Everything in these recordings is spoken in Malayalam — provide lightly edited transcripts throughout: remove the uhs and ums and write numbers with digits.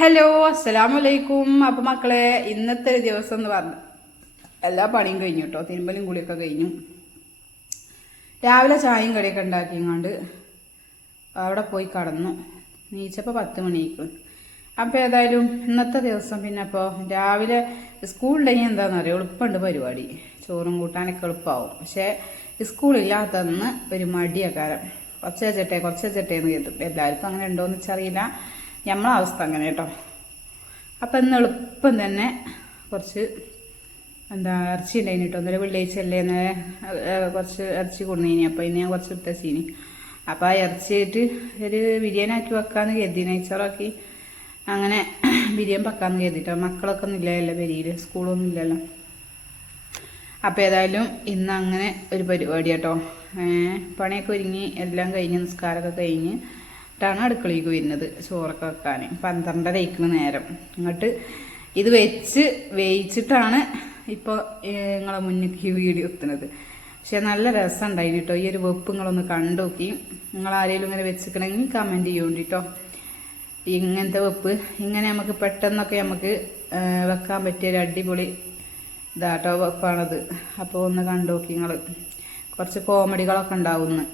ഹലോ അസ്സലാമലൈക്കും. അപ്പം മക്കളെ, ഇന്നത്തെ ഒരു ദിവസം എന്ന് പറഞ്ഞു എല്ലാ പണിയും കഴിഞ്ഞു കേട്ടോ. തിരുമ്പലും കൂടിയൊക്കെ കഴിഞ്ഞു. രാവിലെ ചായയും കടിയൊക്കെ ഉണ്ടാക്കിയങ്ങാണ്ട് അവിടെ പോയി കടന്നു. നീച്ചപ്പോൾ 10 മണിക്ക്. അപ്പോൾ ഏതായാലും ഇന്നത്തെ ദിവസം പിന്നെ അപ്പോൾ രാവിലെ സ്കൂളുണ്ടെങ്കിൽ എന്താണെന്നറിയോ, എളുപ്പമുണ്ട് പരിപാടി. ചോറും കൂട്ടാനൊക്കെ എളുപ്പമാവും. പക്ഷേ സ്കൂളില്ലാത്തന്ന് ഒരു മടിയക്കാരം. കുറച്ച് വെച്ചട്ടെ എന്ന് കേട്ടു. എല്ലാവർക്കും അങ്ങനെ ഉണ്ടോയെന്ന് വെച്ചറിയില്ല. നമ്മളെ അവസ്ഥ അങ്ങനെ കേട്ടോ. അപ്പം ഇന്ന് എളുപ്പം തന്നെ കുറച്ച് ഇറച്ചി ഉണ്ടായിന് കേട്ടോ. ഇന്നലെ വെള്ളിയാഴ്ച അല്ലേ, കുറച്ച് ഇറച്ചി കൊണ്ടുവന്നിനി. അപ്പോൾ ഇന്ന് ഞാൻ കുറച്ച് ഇട്ടച്ചീനി. അപ്പോൾ ആ ഇറച്ചിയായിട്ട് ഒരു ബിരിയാണി ആക്കി വെക്കാമെന്ന് കരുതി, നെയ്ച്ചോറാക്കി അങ്ങനെ ബിരിയാണി വെക്കാമെന്ന് കരുതിട്ടോ. മക്കളൊക്കെ ഒന്നും ഇല്ലല്ലോ പെരിയിൽ, സ്കൂളൊന്നും ഇല്ലല്ലോ. അപ്പോൾ ഏതായാലും ഇന്ന് അങ്ങനെ ഒരു പരിപാടി കേട്ടോ. പണിയൊക്കെ ഒരുങ്ങി എല്ലാം കഴിഞ്ഞ് നിസ്കാരമൊക്കെ കഴിഞ്ഞ് ാണ് അടുക്കളയ്ക്ക് വരുന്നത് ചോറൊക്കെ വെക്കാൻ. 12:30 കഴിക്കുന്ന നേരം. എന്നിട്ട് ഇത് വെച്ച് വേവിച്ചിട്ടാണ് ഇപ്പോൾ നിങ്ങളെ മുന്നിലേക്ക് ഈ വീഡിയോ എത്തുന്നത്. പക്ഷെ നല്ല രസം ഉണ്ടായി കേട്ടോ. ഈ ഒരു വെപ്പ് നിങ്ങളൊന്ന് കണ്ടു നോക്കി. നിങ്ങൾ ആരെങ്കിലും ഇങ്ങനെ വെച്ചിക്കണമെങ്കിൽ കമൻറ്റ് ചെയ്യുന്നുണ്ട് കേട്ടോ. ഇങ്ങനത്തെ വെപ്പ് ഇങ്ങനെ നമുക്ക് പെട്ടെന്നൊക്കെ നമുക്ക് വെക്കാൻ പറ്റിയൊരു അടിപൊളി ഇതാട്ടോ വെപ്പാണത്. അപ്പോൾ ഒന്ന് കണ്ടു നോക്കി നിങ്ങൾ. കുറച്ച് കോമഡികളൊക്കെ ഉണ്ടാവുന്നു.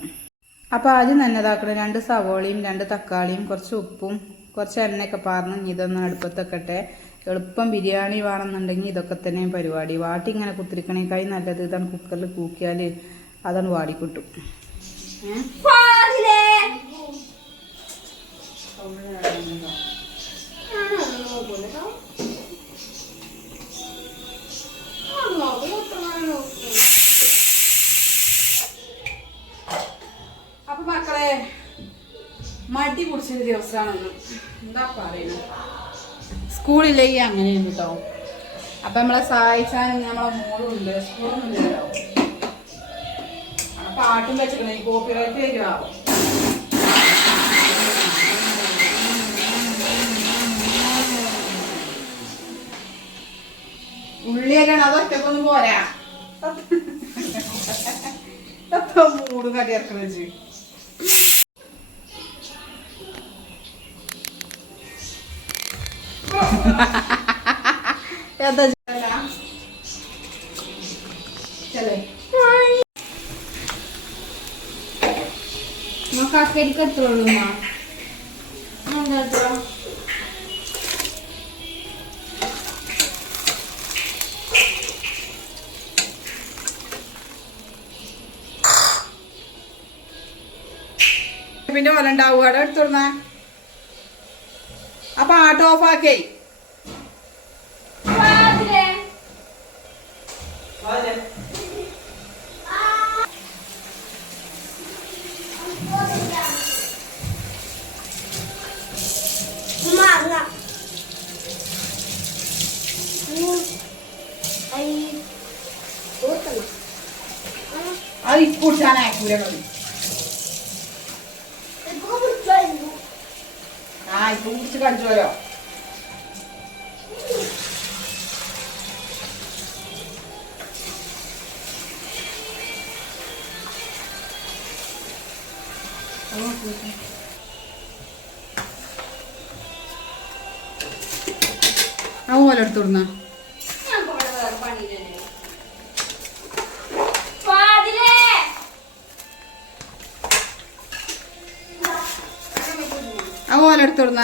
അപ്പോൾ ആദ്യം തന്നെ ഇതാക്കണം, 2 സവോളയും 2 തക്കാളിയും കുറച്ച് ഉപ്പും കുറച്ച് എണ്ണയൊക്കെ പാർന്ന് ഇതൊന്ന് അടുപ്പത്തൊക്കെ. എളുപ്പം ബിരിയാണി വേണമെന്നുണ്ടെങ്കിൽ ഇതൊക്കെ തന്നെ പരിപാടി. വാട്ടി ഇങ്ങനെ കുത്തിരിക്കണേക്കായി നല്ലത് ഇതാണ് കുക്കറിൽ കൂക്കിയാൽ അതാണ് വാടിക്കിട്ടും. അപ്പൊ മക്കളെ, മടി പിടിച്ചൊരു ദിവസമാണെന്ന് എന്താ പറയുന്നത്. സ്കൂളില്ലെങ്കിൽ അങ്ങനെയുണ്ട് കേട്ടോ. അപ്പൊ നമ്മളെ സഹായിച്ചാലും നമ്മളെ മോളും ഉണ്ട്, സ്കൂളൊന്നും ഇല്ലല്ലോ. പാട്ടും വെച്ചിട്ടുണ്ടെങ്കിൽ കോപ്പിറൈറ്റ് വരുവാ. ഉള്ളിയൊക്കെയാണ്, അതൊറ്റക്കൊന്നും പോരാ. മൂട് കടി ഇറക്കണ വെച്ച് എന്താ മക്കൾക്ക് എത്തുള്ളൂ. എന്താ പിന്നെ പോലെ ഉണ്ടാവുക. അവിടെ എടുത്തുടന്ന ആ പാട്ട് ഓഫാക്കേ. അത് കുടിച്ചാനാക്കൂല മതി. ഇപ്പൊ കുടിച്ച് കളിച്ചോലോ. അതുപോലെ എടുത്തോടുന്ന അതുപോലെ എടുത്തോടുന്ന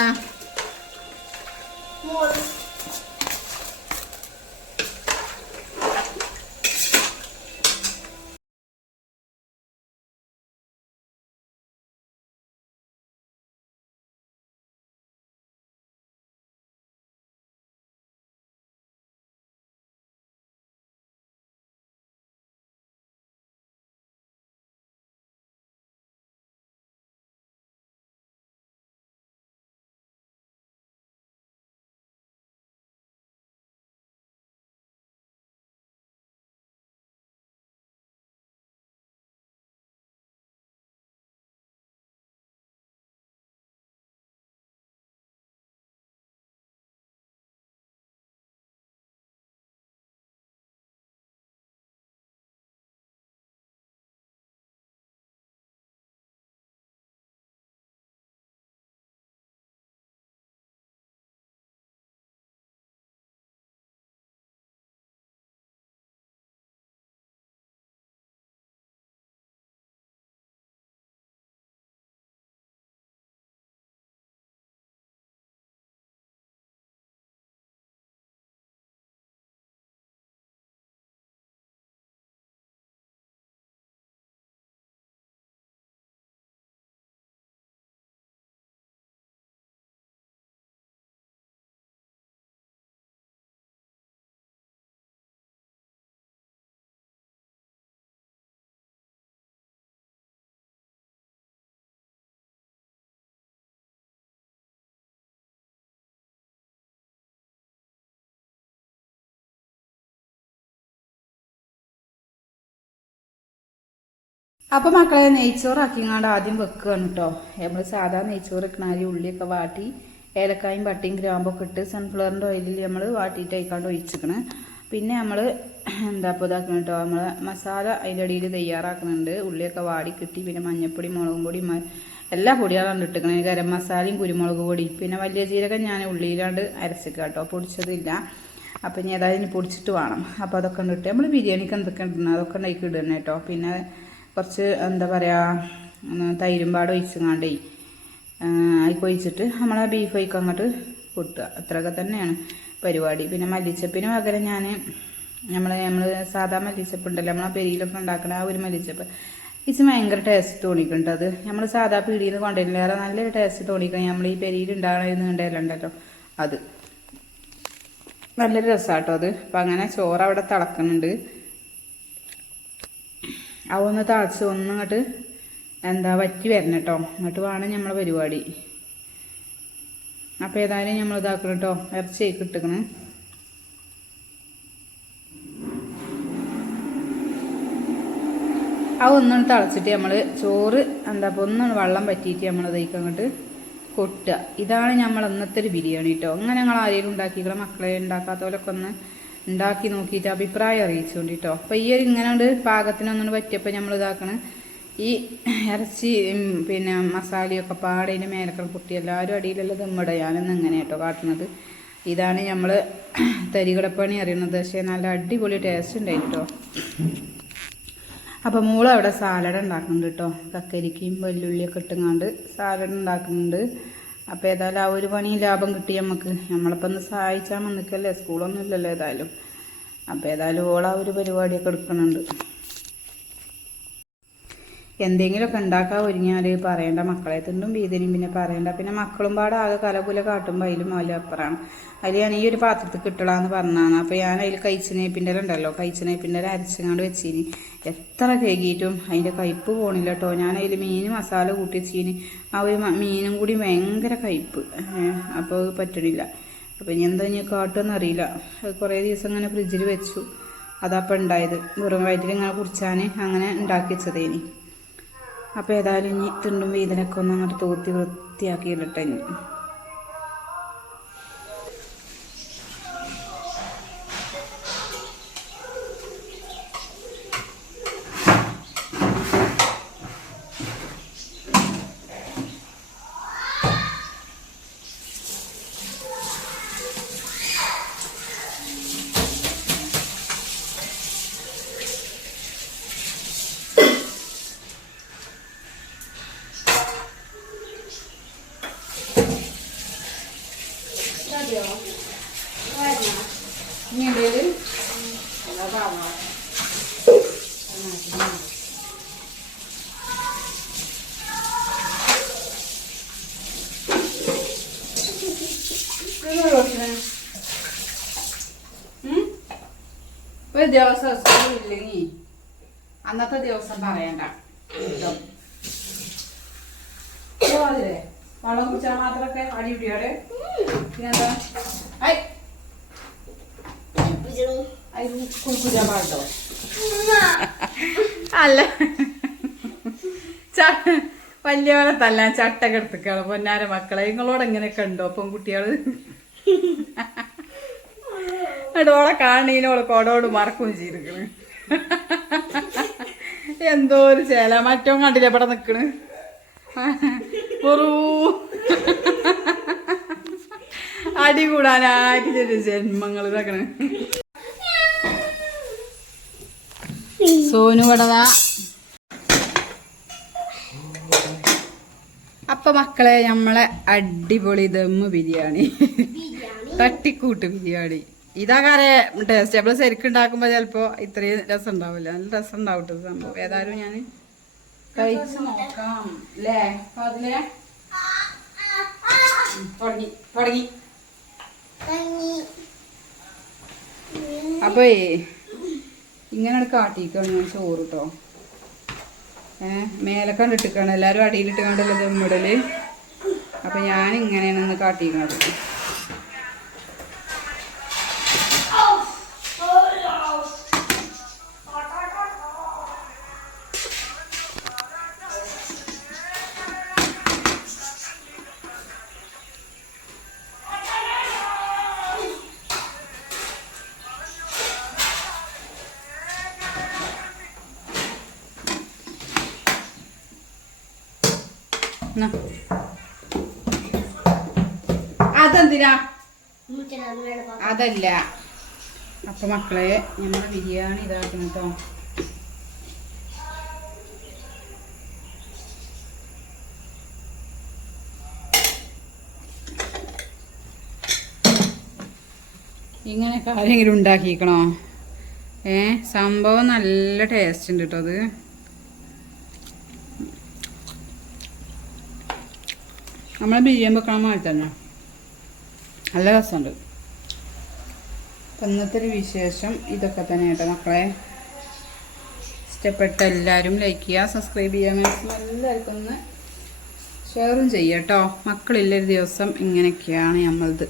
അപ്പോൾ മക്കളെ നെയ്ച്ചോറാക്കിങ്ങാണ്ട് ആദ്യം വെക്കുകയാണ് കേട്ടോ. നമ്മൾ സാധാ നെയ്ച്ചോറ് വെക്കണ അരി ഉള്ളിയൊക്കെ വാട്ടി ഏലക്കായും പട്ടിയും ഗ്രാമ്പൊക്കെ ഇട്ട് സൺഫ്ലവറിൻ്റെ ഓയിലിൽ നമ്മൾ വാട്ടിയിട്ട് അയക്കാണ്ട് ഒഴിച്ചിക്കണം. പിന്നെ നമ്മൾ എന്താ ഇപ്പോൾ ഇതാക്കണം കേട്ടോ. നമ്മൾ മസാല അതിൻ്റെ അടിയിൽ തയ്യാറാക്കുന്നുണ്ട്. ഉള്ളിയൊക്കെ വാടി കിട്ടി. പിന്നെ മഞ്ഞൾപ്പൊടി, മുളകും പൊടി, എല്ലാ പൊടിയാണ് ഇട്ടിക്കണം. ഗരം മസാലയും കുരുമുളക് പൊടി, പിന്നെ വലിയ ജീരകം ഞാൻ ഉള്ളിയിലാണ്ട് അരച്ചിക്കുക കേട്ടോ, പൊടിച്ചതില്ല. അപ്പം ഇനി ഏതായാലും ഇനി പൊടിച്ചിട്ട് വേണം. അപ്പോൾ അതൊക്കെ ഇട്ട് നമ്മൾ ബിരിയാണിക്ക് എന്തൊക്കെ ഇടുന്നത് അതൊക്കെ ഉണ്ടാക്കി ഇടുന്നത് കേട്ടോ. പിന്നെ കുറച്ച് എന്താ പറയുക തൈരും പാട് ഒഴിച്ചങ്ങാണ്ടേ അതിക്ക് ഒഴിച്ചിട്ട് നമ്മളെ ബീഫ് ഒഴിക്കുക അങ്ങോട്ട് കൊട്ടുക. അത്രയൊക്കെ തന്നെയാണ് പരിപാടി. പിന്നെ മല്ലിച്ചപ്പിന് പകരം ഞാൻ നമ്മൾ സാധാ മല്ലിച്ചപ്പ് ഉണ്ടല്ലോ നമ്മളെ പെരിയിലൊക്കെ ഉണ്ടാക്കുന്ന ആ ഒരു മല്ലിച്ചപ്പ് ഇത് ഭയങ്കര ടേസ്റ്റ് തോന്നിക്കുന്നുണ്ട്. അത് നമ്മൾ സാധാ പീടിയിൽ നിന്ന് കൊണ്ടുവരുന്നില്ല, നല്ലൊരു ടേസ്റ്റ് തോന്നിക്കണം. നമ്മൾ ഈ പെരിയിൽ ഉണ്ടാകണമെന്ന് കണ്ടല്ലോ അത് നല്ലൊരു രസമാട്ടോ അത്. അപ്പം അങ്ങനെ ചോറ് അവിടെ തിളക്കുന്നുണ്ട്. അതൊന്ന് തിളച്ച് ഒന്നിങ്ങോട്ട് വറ്റി വരണം കേട്ടോ. എന്നിട്ട് വേണം നമ്മളെ പരിപാടി. അപ്പോൾ ഏതായാലും നമ്മൾ ഇതാക്കണം കേട്ടോ. ഇറച്ചി ഇട്ടിക്കണം. അതൊന്നും തിളച്ചിട്ട് നമ്മൾ ചോറ് ഒന്നാണ് വെള്ളം പറ്റിയിട്ട് നമ്മൾ ഇതേക്ക് അങ്ങോട്ട് കൊട്ടുക. ഇതാണ് നമ്മൾ ഇന്നത്തെ ഒരു ബിരിയാണി കേട്ടോ. അങ്ങനെ ഞങ്ങൾ ആരെങ്കിലും ഉണ്ടാക്കിക്കണം, മക്കളെ ഉണ്ടാക്കാത്തവരൊക്കെ ഒന്ന് ഉണ്ടാക്കി നോക്കിയിട്ട് അഭിപ്രായം അറിയിച്ചുകൊണ്ട് കേട്ടോ. അപ്പോൾ ഈ ഒരു ഇങ്ങനെ പാകത്തിനൊന്നും പറ്റിയപ്പോൾ നമ്മൾ ഇതാക്കണം ഈ ഇറച്ചി പിന്നെ മസാലയൊക്കെ പാടേൻ്റെ മേലക്കൾ പൊട്ടി എല്ലാവരും അടിയിലുള്ള ദമ്മിടുക. ഞാനൊന്നും എങ്ങനെ കേട്ടോ കാട്ടുന്നത്. ഇതാണ് നമ്മൾ തരികടപ്പണി അറിയുന്നത്. പക്ഷേ നല്ല അടിപൊളി ടേസ്റ്റ് ഉണ്ടായിട്ടോ. അപ്പോൾ മോള് അവിടെ സാലഡ് ഉണ്ടാക്കുന്നുണ്ട് കേട്ടോ. കക്കരിക്കയും വെല്ലുള്ളിയൊക്കെ ഇട്ടുങ്ങാണ്ട് സാലഡ് ഉണ്ടാക്കുന്നുണ്ട്. അപ്പോൾ ഏതായാലും ആ ഒരു പണി ലാഭം കിട്ടി നമുക്ക്. നമ്മളിപ്പോൾ ഒന്ന് സഹായിച്ചാൽ വന്നിക്കല്ലേ, സ്കൂളൊന്നും ഇല്ലല്ലോ ഏതായാലും. അപ്പോൾ ഏതായാലും ഓളാ ഒരു പരിപാടിയൊക്കെ എടുക്കുന്നുണ്ട്. എന്തെങ്കിലുമൊക്കെ ഉണ്ടാക്കാൻ ഒരുങ്ങിയാൽ പറയേണ്ട മക്കളെ തിണ്ടും വീതിനും പിന്നെ പറയേണ്ട. പിന്നെ മക്കളും പാടെ ആകെ കലപുല കാട്ടുമ്പോൾ അതിലും വലിയ അപ്പുറമാണ്. അതിൽ ഞാൻ ഈ ഒരു പാത്രത്തിൽ കിട്ടലാന്ന് പറഞ്ഞാണ്. അപ്പോൾ ഞാൻ അതിൽ കഴിച്ചനേപ്പിൻ്റെ ഉണ്ടല്ലോ, കഴിച്ചനേപ്പിൻ്റെ അരച്ചങ്ങാണ്ട് വെച്ചിന്. എത്ര കേകിയിട്ടും അതിൻ്റെ കയ്പ്പ് പോണില്ല കേട്ടോ. ഞാൻ അതിൽ മീൻ മസാല കൂട്ടി വെച്ചിന്. ആ ഒരു മീനും കൂടി ഭയങ്കര കയ്പ്പ്. അപ്പോൾ അത് പറ്റണില്ല. അപ്പോൾ ഇനി എന്താ ഇനി കാട്ടുമെന്ന് അറിയില്ല. അത് കുറേ ദിവസം ഇങ്ങനെ ഫ്രിഡ്ജിൽ വെച്ചു. അതപ്പോൾ ഉണ്ടായത് വെറും വയറ്റിൽ ഇങ്ങനെ കുടിച്ചാൽ അങ്ങനെ ഉണ്ടാക്കി വെച്ചതേനി. അപ്പോൾ ഏതായാലും ഇനി തിണ്ടും വീതനൊക്കെ ഒന്ന് അങ്ങോട്ട് തോത്തി വൃത്തിയാക്കിയില്ലട്ടെ. ഇനി ഒരു ദിവസം സ്കൂളില്ലെങ്കിൽ അന്നത്തെ ദിവസം പറയണ്ട. അതില്ലേ വെള്ളം കുടിച്ചാൽ മാത്രമൊക്കെ അടിപിടിയോടെ പിന്നെന്താ കുടിക്കാൻ പാടോ? അല്ല വലിയ പോലെ തല്ലാൻ ചട്ടൊക്കെ എടുത്തിക്കാണ് പൊന്നാര മക്കളെ. നിങ്ങളോട് എങ്ങനെയൊക്കെ ഉണ്ടോ പെൺകുട്ടികള്? ഓളെ കാണീനോള് കോടോട് മറക്കുകയും ചെയ്തിരിക്കണ്. എന്തോ ഒരു ചേല മറ്റോ കണ്ടില്ല ഇവിടെ നിക്കണ്. ഒരു അടി കൂടാനായിട്ട് ചെറിയ ജന്മങ്ങൾ ഇതാക്കണ്. സോനു വടതാ. അപ്പൊ മക്കളെ നമ്മളെ അടിപൊളി ദമ്മ് ബിരിയാണി, തട്ടിക്കൂട്ട് ബിരിയാണി ഇതാ കാരെ ടേസ്റ്റ്. നമ്മൾ ശരിക്കും ഉണ്ടാക്കുമ്പോ ചിലപ്പോ ഇത്രയും രസം ഉണ്ടാവില്ല. നല്ല രസം ഉണ്ടാവും സംഭവം. ഏതായാലും ഞാൻ കഴിച്ചു നോക്കാം അല്ലേ. അപ്പൊ അതിലെ തുടങ്ങി. അപ്പൊ ഇങ്ങനെ കാട്ടിക്കാണ് ഞാൻ ചോറ് കേട്ടോ. മേലെ കണ്ടിട്ടിക്കാണ് എല്ലാരും അടിയിലിട്ട് കണ്ടല്ലോ ദമ്മിടല്. അപ്പൊ ഞാൻ ഇങ്ങനെയാണ് ഇന്ന് കാട്ടിക്കണത്. അതെന്തിനാ? അതല്ല. അപ്പൊ മക്കളെ ഞമ്മടെ ബിരിയാണി ഇതാക്കണം കേട്ടോ. ഇങ്ങനെയൊക്കെ ആരെങ്കിലും ഉണ്ടാക്കിക്കണോ? സംഭവം നല്ല ടേസ്റ്റ് ഉണ്ട് കേട്ടോ. അത് നമ്മൾ ബിരിയാണി വെക്കണ മാതിരി തന്നെ നല്ല രസമുണ്ട്. ഇന്നത്തെ ഒരു വിശേഷം ഇതൊക്കെ തന്നെ കേട്ടോ മക്കളെ. ഇഷ്ടപ്പെട്ട എല്ലാവരും ലൈക്ക് ചെയ്യുക, സബ്സ്ക്രൈബ് ചെയ്യുക, മാക്സിമം എല്ലാവർക്കും ഒന്ന് ഷെയറും ചെയ്യുക കേട്ടോ. മക്കളില്ലൊരു ദിവസം ഇങ്ങനെയൊക്കെയാണ് നമ്മളത്.